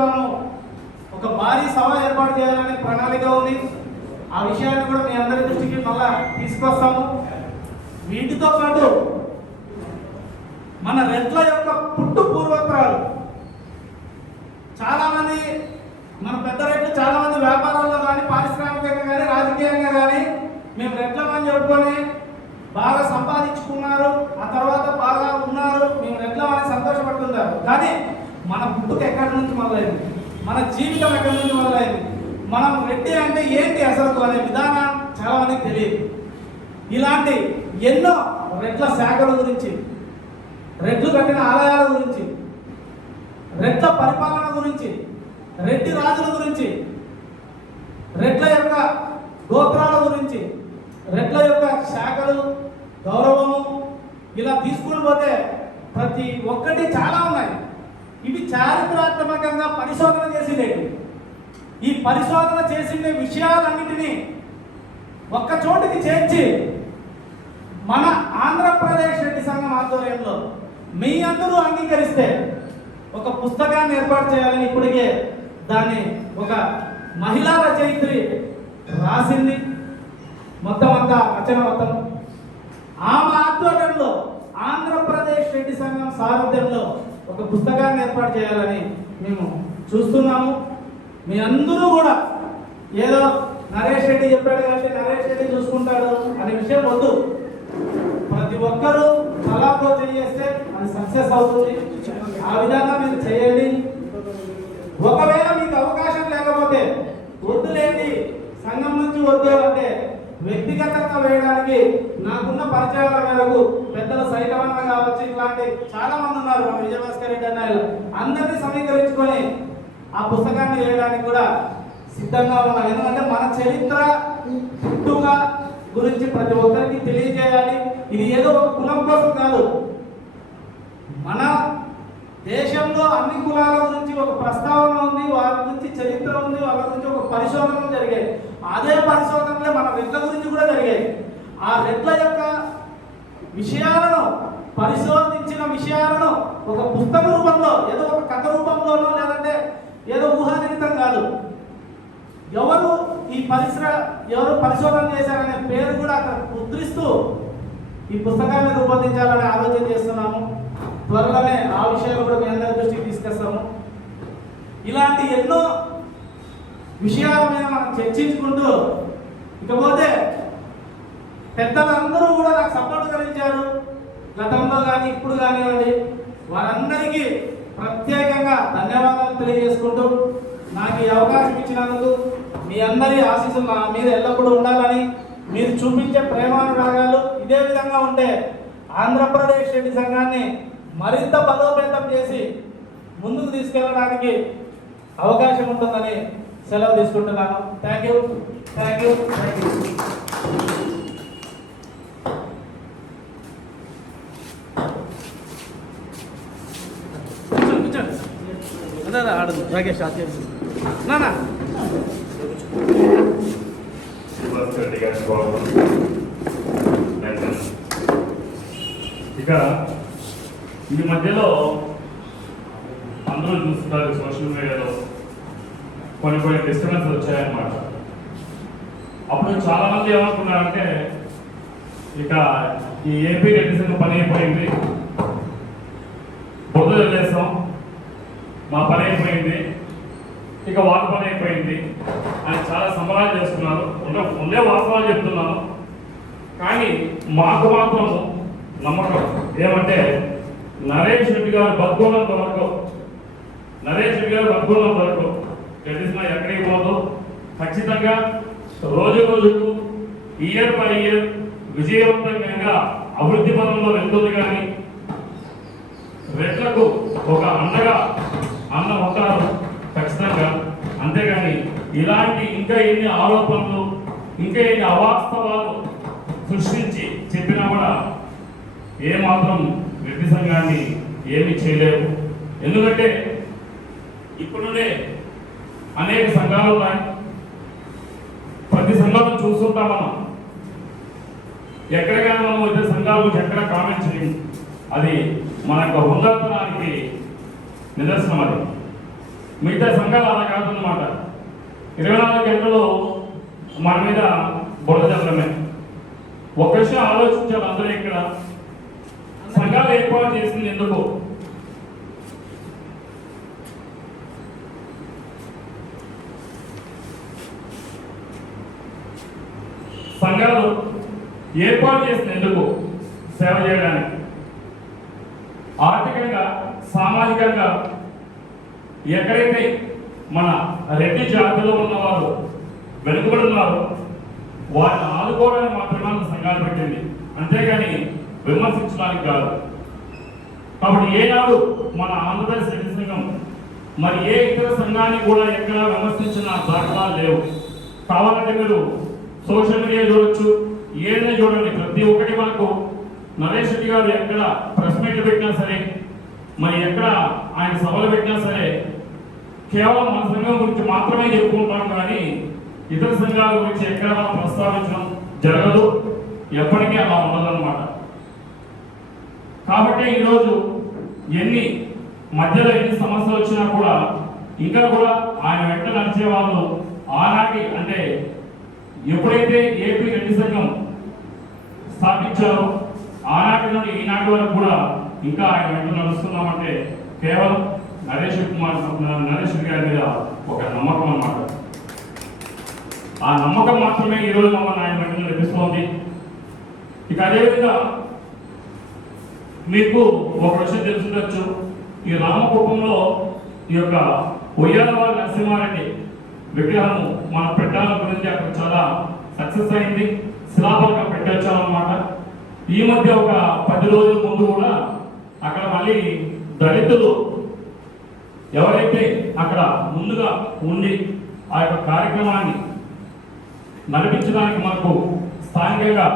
మనం ఒక భారీ సభ ఏర్పాటు చేయాలనే ప్రణాళిక ఉంది. ఆ విషయాన్ని కూడా మీ అందరి దృష్టికి మళ్ళా తీసుకొస్తాము. వీటితో పాటు మన రెడ్ల యొక్క పుట్టు పూర్వత్రాలు చాలామంది, మన పెద్ద రెడ్లు చాలామంది వ్యాపారాల్లో కానీ పారిశ్రామికంగా కానీ రాజకీయంగా కానీ మేము రెడ్లమని చెప్పుకొని బాగా సంపాదించుకున్నారు, ఆ తర్వాత బాగా ఉన్నారు, మేము రెడ్లమని సంతోషపడుతుంటారు. కానీ మన పుట్టుక ఎక్కడి నుంచి మొదలైంది, మన జీవితం ఎక్కడి నుంచి మొదలైంది, మనం రెడ్డి అంటే ఏంటి అసలు అనే విధానం చాలామందికి తెలియదు. ఇలాంటి ఎన్నో రెడ్ల శాఖల గురించి, రెడ్లు కట్టిన ఆలయాల గురించి, రెడ్ల పరిపాలన గురించి, రెడ్డి రాజుల గురించి, రెడ్ల యొక్క గోత్రాల గురించి, రెడ్ల యొక్క శాఖలు, గౌరవము, ఇలా తీసుకుని పోతే ప్రతి ఒక్కటి చాలా ఉన్నాయి. ఇవి చారిత్రాత్మకంగా పరిశోధన చేసినవి. ఈ పరిశోధన చేసిన విషయాలన్నింటినీ ఒక్క చోటికి చేర్చి మన ఆంధ్రప్రదేశ్ రెడ్డి సంఘం ఆధ్వర్యంలో మీ అందరూ అంగీకరిస్తే ఒక పుస్తకాన్ని ఏర్పాటు చేయాలని ఇప్పటికే దాన్ని ఒక మహిళా రచయిత్రి రాసింది. మొత్తం అంతా రచన మొత్తం ఆమె ఆధ్వర్యంలో ఆంధ్రప్రదేశ్ రెడ్డి సంఘం సారథ్యంలో ఒక పుస్తకాన్ని ఏర్పాటు చేయాలని మేము చూస్తున్నాము. మీ అందరూ కూడా ఏదో నరేష్ రెడ్డి చెప్పాడు కాబట్టి నరేష్ రెడ్డి చూసుకుంటాడు అనే విషయం వద్దు. ప్రతి ఒక్కరూ తలాతో చేస్తే అది సక్సెస్ అవుతుంది. ఆ విధంగా మీరు చేయండి. ఒకవేళ మీకు అవకాశం లేకపోతే వద్దులేండి, సంఘం నుంచి వద్దు అంటే వ్యక్తిగతంగా వేయడానికి నాకున్న పరిచయాల మేరకు పెద్దల సైతవన్న కావచ్చు, ఇట్లాంటి చాలా మంది ఉన్నారు, మన విజయభాస్కర్ రెడ్డి అన్నయ్యలు, అందరినీ సమీకరించుకొని ఆ పుస్తకాన్ని వేయడానికి కూడా సిద్ధంగా ఉన్నాం. ఎందుకంటే మన చరిత్ర పుట్టుగా గురించి ప్రతి ఒక్కరికి తెలియజేయాలి. ఇది ఏదో ఒక కులం కోసం కాదు, మన దేశంలో అన్ని కులాల గురించి ఒక ప్రస్తావన ఉంది, వాళ్ళ గురించి చరిత్ర ఉంది, వాళ్ళ గురించి ఒక పరిశోధనలు జరిగాయి. అదే పరిశోధనలే మన రెడ్ల గురించి కూడా జరిగాయి. ఆ రెడ్ల యొక్క విషయాలను, పరిశోధించిన విషయాలను ఒక పుస్తక రూపంలో, ఏదో ఒక కథ రూపంలోనో లేదంటే ఏదో ఊహాజనితం కాదు, ఎవరు పరిశోధన చేశారనే పేరు కూడా అక్కడ ముద్రిస్తూ ఈ పుస్తకాన్ని రూపొందించాలని ఆలోచన చేస్తున్నాము. త్వరలోనే ఆ విషయాలు కూడా మీ అందరి దృష్టికి తీసుకొస్తాము. ఇలాంటి ఎన్నో విషయాల మీద మనం చర్చించుకుంటూ ఇకపోతే పెద్దలందరూ కూడా నాకు సపోర్ట్ కలిగించారు, గతంలో కానీ ఇప్పుడు కానివ్వండి. వారందరికీ ప్రత్యేకంగా ధన్యవాదాలు తెలియజేసుకుంటూ నాకు ఈ అవకాశం ఇచ్చినందుకు మీ అందరి ఆశీస్సులు నా మీద ఎల్లప్పుడూ ఉండాలని, మీరు చూపించే ప్రేమానురాగాలు ఇదే విధంగా ఉంటే ఆంధ్రప్రదేశ్ రెడ్డి సంఘాన్ని మరింత బలోపేతం చేసి ముందుకు తీసుకెళ్ళడానికి అవకాశం ఉంటుందని సెలవు తీసుకుంటున్నాను. Thank you, thank you, thank you. ఆడదు రాకేష్ నానా ఇక ఈ మధ్యలో అందరూ చూస్తున్నారు సోషల్ మీడియాలో కొన్ని డిస్టర్బెన్స్ వచ్చాయన్నమాట. అప్పుడు చాలా మంది ఏమనుకున్నారంటే ఇక ఈ ఏపీ రెడ్డి సంఘం పని అయిపోయింది, బురద వదిలేస్తాం, మా పని అయిపోయింది, ఇక వాళ్ళ పని అయిపోయింది అని చాలా సంబరాలు చేస్తున్నారు. ఉండే వాస్తవాలు చెప్తున్నాను. కానీ మాకు మాత్రం నమ్మకం ఏమంటే నరేష్ రెడ్డి గారు బతుకున్నంత వరకు, తెలిసిన ఎక్కడికి పోదు, ఖచ్చితంగా రోజు రోజుకు ఇయర్ బై ఇయర్ విజయవంతంగా అభివృద్ధి పదంలో వెళ్తుంది. కానీ రెడ్లకు ఒక అండగా అన్న ఉంటారు ఖచ్చితంగా. అంతేగాని ఇలాంటి ఇంకా ఎన్ని ఆరోపణలు, ఇంకా ఎన్ని అవాస్తవాలు సృష్టించి చెప్పినా కూడా ఏమాత్రం రెడ్డి సంఘాన్ని ఏమీ చేయలేవు. ఎందుకంటే ఇప్పుడుండే అనేక సంఘాలు ఉన్నాయి, ప్రతి సంఘాలను చూస్తుంటాం మనం. ఎక్కడికైనా మనం ఇద్దరు సంఘాల గురించి ఎక్కడ కామెంట్ చేయం, అది మన యొక్క హుందాతనానికి నిదర్శనం. అది మిగతా సంఘాలు అలా కాదన్నమాట. 24 గంటలు మన మీద బురద జల్లమే. ఒక విషయం ఆలోచించాలి అందరూ. ఇక్కడ సంఘాలు ఏర్పాటు చేసింది ఎందుకు? సంఘాలు ఏర్పాటు చేసింది ఎందుకు? సేవ చేయడానికి. ఆర్థికంగా, సామాజికంగా ఎక్కడైతే మన రెడ్డి జాతిలో ఉన్నవారు వెనుకబడి ఉన్నారో వారిని ఆదుకోవడానికి మాత్రమే సంఘాలు పెట్టింది, అంతేగాని విమర్శించడానికి కాదు. కాబట్టి ఏనాడు మన ఆంధ్రప్రదేశ్ రెడ్డి సంఘం మరి ఏ ఇతర సంఘాన్ని కూడా ఎక్కడా విమర్శించిన దాఖలాలు లేవు. కావాలంటే మీరు సోషల్ మీడియా చూడొచ్చు, ఏదైనా చూడండి. ప్రతి ఒక్కటి మనకు నరేష్ రెడ్డి గారు ఎక్కడ ప్రెస్ మీట్లు పెట్టినా సరే, మరి ఎక్కడ ఆయన సభలు పెట్టినా సరే, కేవలం మన సంఘం గురించి మాత్రమే చెప్పుకుంటాం, కానీ ఇతర సంఘాల గురించి ఎక్కడ మనం ప్రస్తావించడం జరగదు, ఎప్పటికీ అలా ఉండదన్నమాట. కాబట్టి ఈరోజు మధ్యలో ఎన్ని సమస్యలు వచ్చినా కూడా ఇంకా కూడా ఆయన వెంట నడిచే వాళ్ళు ఆనాటి అంటే ఎప్పుడైతే ఏపీ రెడ్డి సంఘం స్థాపించారో ఆనాటి నుండి ఈనాటి వరకు కూడా ఇంకా ఆయన వెంట నడుస్తున్నామంటే కేవలం నరేష్ గారి మీద ఒక నమ్మకం అన్నమాట. ఆ నమ్మకం మాత్రమే ఈరోజు మమ్మల్ని ఆయన వెంట నడిపిస్తోంది. ఇక అదేవిధంగా మీకు ఒక విషయం తెలుసుండొచ్చు, ఈ రామకుప్పంలో ఈ యొక్క ఉయ్యాలవారి నరసింహారెడ్డి విగ్రహము మనం పెట్టాలని గురించి అక్కడ చాలా సక్సెస్ అయింది, శిలాఫలకం పెట్టొచ్చామన్నమాట. ఈ మధ్య ఒక 10 రోజుల ముందు కూడా అక్కడ మళ్ళీ దళితులు ఎవరైతే అక్కడ ముందుగా ఉండి ఆ యొక్క కార్యక్రమాన్ని నడిపించడానికి మనకు స్థానికంగా